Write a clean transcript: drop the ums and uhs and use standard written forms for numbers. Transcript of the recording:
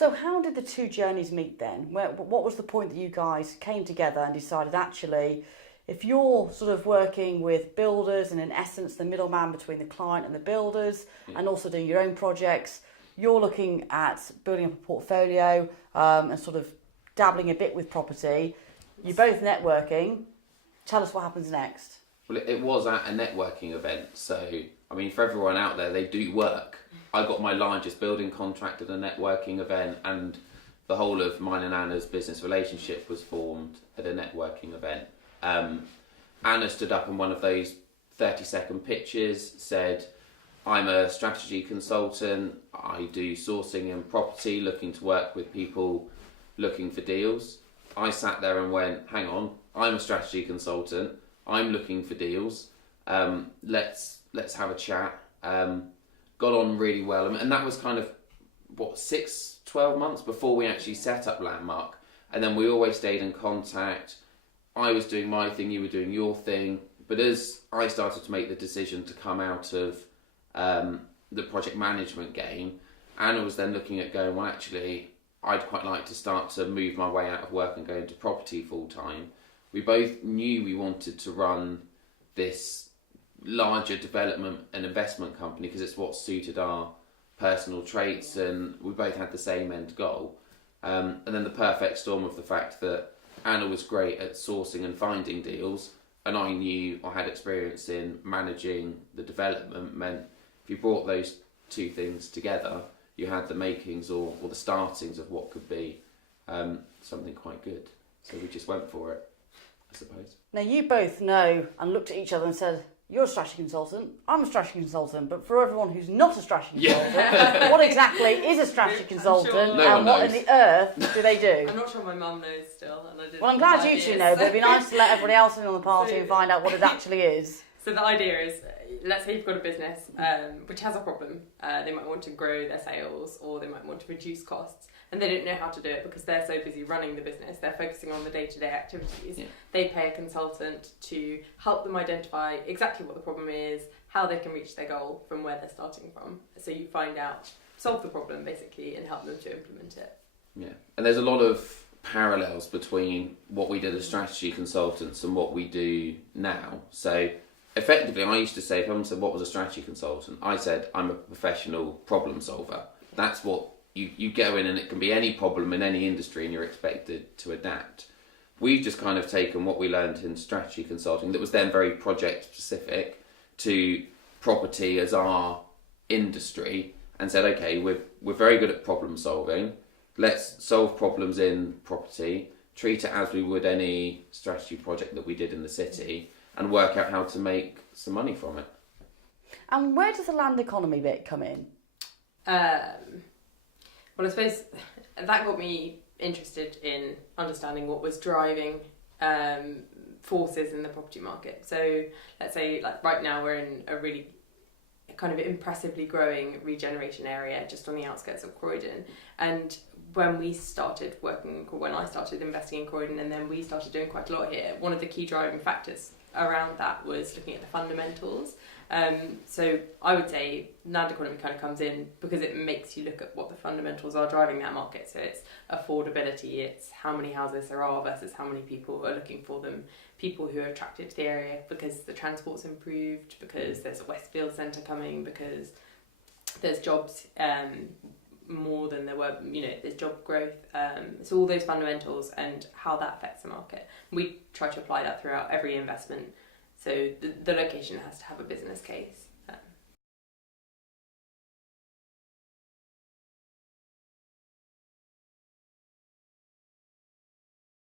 So how did the two journeys meet then? What was the point that you guys came together and decided, actually, if you're sort of working with builders and in essence the middleman between the client and the builders, and also doing your own projects, you're looking at building up a portfolio and sort of dabbling a bit with property, you're both networking. Tell us what happens next. Well, it was at a networking event, so I mean, for everyone out there, they do work. I got my largest building contract at a networking event, and the whole of mine and Anna's business relationship was formed at a networking event. Anna stood up in one of those 30-second pitches, said, I'm a strategy consultant, I do sourcing and property, looking to work with people looking for deals. I sat there and went, hang on, I'm a strategy consultant, I'm looking for deals, let's have a chat. Got on really well, and that was kind of, 12 months before we actually set up Landmark, and then we always stayed in contact. I was doing my thing, you were doing your thing, but as I started to make the decision to come out of the project management game, Anna was then looking at going, well, actually, I'd quite like to start to move my way out of work and go into property full time. We both knew we wanted to run this larger development and investment company because it's what suited our personal traits, and we both had the same end goal. And then the perfect storm of the fact that Anna was great at sourcing and finding deals, and I knew I had experience in managing the development, meant if you brought those two things together, you had the makings or the startings of what could be something quite good. So we just went for it, I suppose. Now you both know and looked at each other and said, you're a strategy consultant, I'm a strategy consultant, but for everyone who's not a strategy consultant, what exactly is a strategy consultant and what in the earth do they do? I'm not sure my mum knows still. And I didn't Well, I'm glad you two know, but it'd be nice to let everybody else in on the party and find out what it actually is. So the idea is, let's say you've got a business which has a problem. They might want to grow their sales, or they might want to reduce costs, and they don't know how to do it because they're so busy running the business. They're focusing on the day-to-day activities. Yeah. They pay a consultant to help them identify exactly what the problem is, how they can reach their goal from where they're starting from. So you find out, solve the problem basically, and help them to implement it. Yeah, and there's a lot of parallels between what we did as strategy consultants and what we do now. So effectively, I used to say, if someone said, what was a strategy consultant? I said, I'm a professional problem solver. That's what you go in, and it can be any problem in any industry, and you're expected to adapt. We've just kind of taken what we learned in strategy consulting that was then very project specific to property as our industry, and said, okay, we're very good at problem solving. Let's solve problems in property, treat it as we would any strategy project that we did in the city, and work out how to make some money from it. And where does the land economy bit come in? Well, I suppose that got me interested in understanding what was driving forces in the property market. So let's say, like right now, we're in a really kind of impressively growing regeneration area just on the outskirts of Croydon. And when I started investing in Croydon, and then we started doing quite a lot here, one of the key driving factors around that was looking at the fundamentals. So I would say land economy kind of comes in because it makes you look at what the fundamentals are driving that market. So it's affordability, it's how many houses there are versus how many people are looking for them, people who are attracted to the area because the transport's improved, because there's a Westfield centre coming, because there's jobs more than there were, there's job growth. So all those fundamentals and how that affects the market. We try to apply that throughout every investment. So the location has to have a business case.